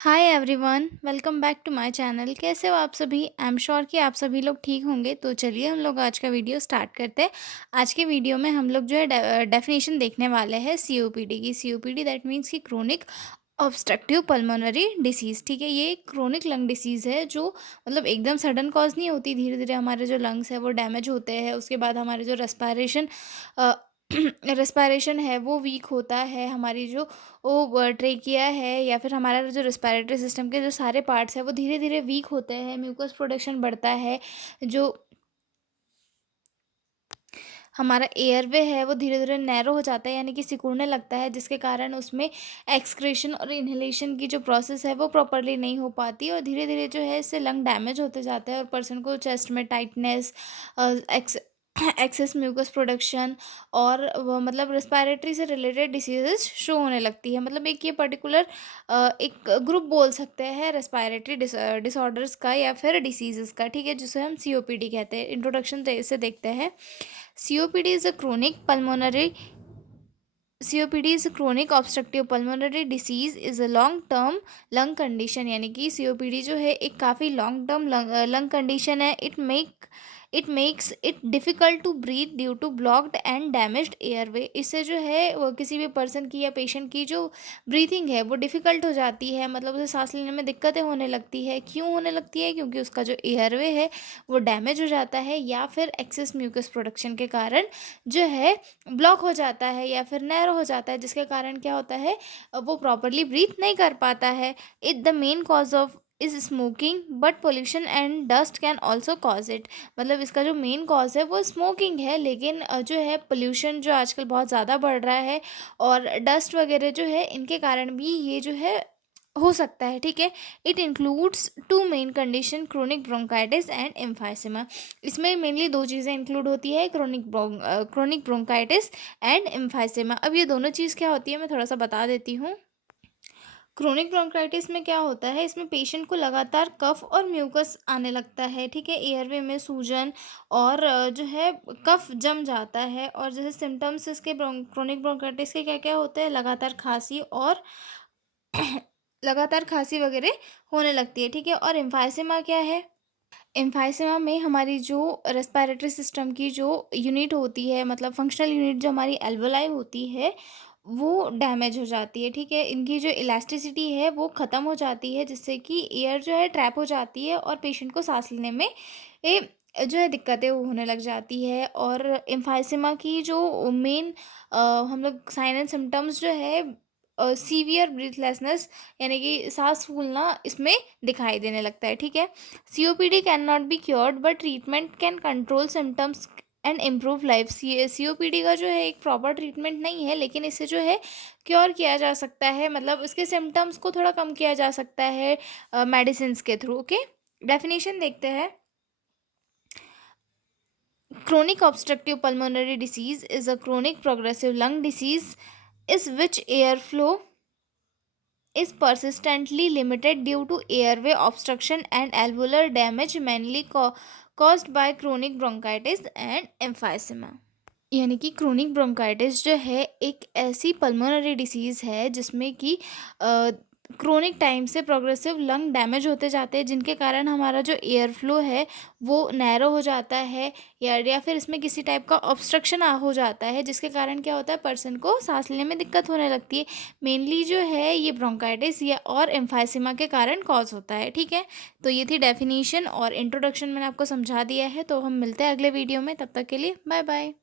Hi everyone, welcome back to my channel. कैसे हो आप सभी? आई एम श्योर कि आप सभी लोग ठीक होंगे। तो चलिए हम लोग आज का वीडियो स्टार्ट करते हैं। आज के वीडियो में हम लोग जो है डेफिनेशन देखने वाले हैं सीओपीडी की। सीओपीडी दैट मीन्स कि क्रोनिक ऑब्स्ट्रक्टिव पल्मोनरी डिसीज़। ठीक है, ये एक क्रोनिक लंग डिसीज़ है जो मतलब एकदम सडन कॉज नहीं होती। धीरे धीरे हमारे जो लंग्स है वो डैमेज होते हैं। उसके बाद हमारे जो रेस्पायरेशन है वो वीक होता है। हमारी जो वो ट्रेकिया है या फिर हमारा जो रिस्पायरेटरी सिस्टम के जो सारे पार्ट्स हैं वो धीरे धीरे वीक होते हैं। म्यूकस प्रोडक्शन बढ़ता है। जो हमारा एयरवे है वो धीरे धीरे नैरो हो जाता है, यानी कि सिकुड़ने लगता है, जिसके कारण उसमें एक्सक्रेशन और इन्हेलेशन की जो प्रोसेस है वो प्रॉपरली नहीं हो पाती और धीरे धीरे जो है इससे लंग डैमेज होते जाता है और पर्सन को चेस्ट में टाइटनेस, एक्सेस म्यूकस प्रोडक्शन और वो मतलब रिस्पायरेटरी से रिलेटेड डिसीजेस शो होने लगती है। मतलब एक ये पर्टिकुलर एक ग्रुप बोल सकते हैं रेस्पायरेटरी डिसऑर्डर्स का या फिर डिसीजेस का। ठीक है, जिसे हम सीओपीडी कहते हैं। इंट्रोडक्शन से देखते हैं। COPD is a chronic pulmonary COPD is a chronic obstructive pulmonary disease is a long term lung condition। यानी कि COPD जो है एक काफ़ी लॉन्ग टर्म लंग कंडीशन है। It makes it difficult to breathe due to blocked and damaged airway. इससे जो है वो किसी भी पर्सन की या पेशेंट की जो ब्रीथिंग है वो डिफ़िकल्ट हो जाती है। मतलब उसे सांस लेने में दिक्कतें होने लगती है। क्यों होने लगती है? क्योंकि उसका जो एयरवे है वो डैमेज हो जाता है या फिर एक्सेस म्यूकस प्रोडक्शन के कारण जो है ब्लॉक हो जाता है या फिर नैरो हो जाता है, जिसके कारण क्या होता है वो प्रॉपरली ब्रीथ नहीं कर पाता है। It the main cause of is smoking but pollution and dust can also cause it. मतलब इसका जो मेन कॉज है वो स्मोकिंग है, लेकिन जो है पोल्यूशन जो आजकल बहुत ज़्यादा बढ़ रहा है और डस्ट वगैरह जो है इनके कारण भी ये जो है हो सकता है। ठीक है, it includes two main condition, chronic bronchitis and emphysema. इसमें मेनली दो चीज़ें इंक्लूड होती है, क्रोनिक ब्रोंकाइटिस एंड एम्फाइसेमा। अब ये दोनों चीज़ क्या होती है मैं थोड़ा सा बता देती हूँ। क्रोनिक ब्रोंकाइटिस में क्या होता है, इसमें पेशेंट को लगातार कफ और म्यूकस आने लगता है। ठीक है, एयरवे में सूजन और जो है कफ जम जाता है। और जैसे सिम्टम्स इसके क्रोनिक ब्रोंकाइटिस के क्या क्या होते हैं, लगातार खांसी और लगातार खांसी वगैरह होने लगती है। ठीक है, और एम्फाइसेमा क्या है? एम्फाइसेमा में हमारी जो रेस्पिरेटरी सिस्टम की जो यूनिट होती है, मतलब फंक्शनल यूनिट जो हमारी एल्वोलाई होती है वो डैमेज हो जाती है। ठीक है, इनकी जो इलास्टिसिटी है वो ख़त्म हो जाती है, जिससे कि एयर जो है ट्रैप हो जाती है और पेशेंट को सांस लेने में जो है दिक्कतें होने लग जाती है। और एम्फाइसेमा की जो मेन हम लोग साइन एंड सिम्टम्स जो है सीवियर ब्रीथलेसनेस, यानी कि सांस फूलना इसमें दिखाई देने लगता है। ठीक है, COPD can not be cured but treatment can control symptoms and improve life. COPD का जो है एक प्रॉपर ट्रीटमेंट नहीं है, लेकिन इसे जो है क्योर किया जा सकता है। मतलब इसके सिम्टम्स को थोड़ा कम किया जा सकता है मेडिसिन के थ्रू। ओके, डेफिनेशन देखते हैं। Chronic obstructive pulmonary disease is a chronic progressive lung disease is which airflow is persistently limited due to airway obstruction and alveolar damage, mainly caused by chronic bronchitis and emphysema। यानी कि chronic bronchitis जो है एक ऐसी pulmonary disease है जिसमें कि chronic time से प्रोग्रेसिव लंग डैमेज होते जाते हैं, जिनके कारण हमारा जो एयर फ्लो है वो नैरो हो जाता है या फिर इसमें किसी टाइप का ऑब्स्ट्रक्शन हो जाता है, जिसके कारण क्या होता है पर्सन को सांस लेने में दिक्कत होने लगती है। मेनली जो है ये ब्रोंकाइटिस या और एम्फाइसीमा के कारण कॉज होता है। ठीक है, तो ये थी डेफिनीशन और इंट्रोडक्शन मैंने आपको समझा दिया है। तो हम मिलते हैं अगले वीडियो में, तब तक के लिए बाय बाय।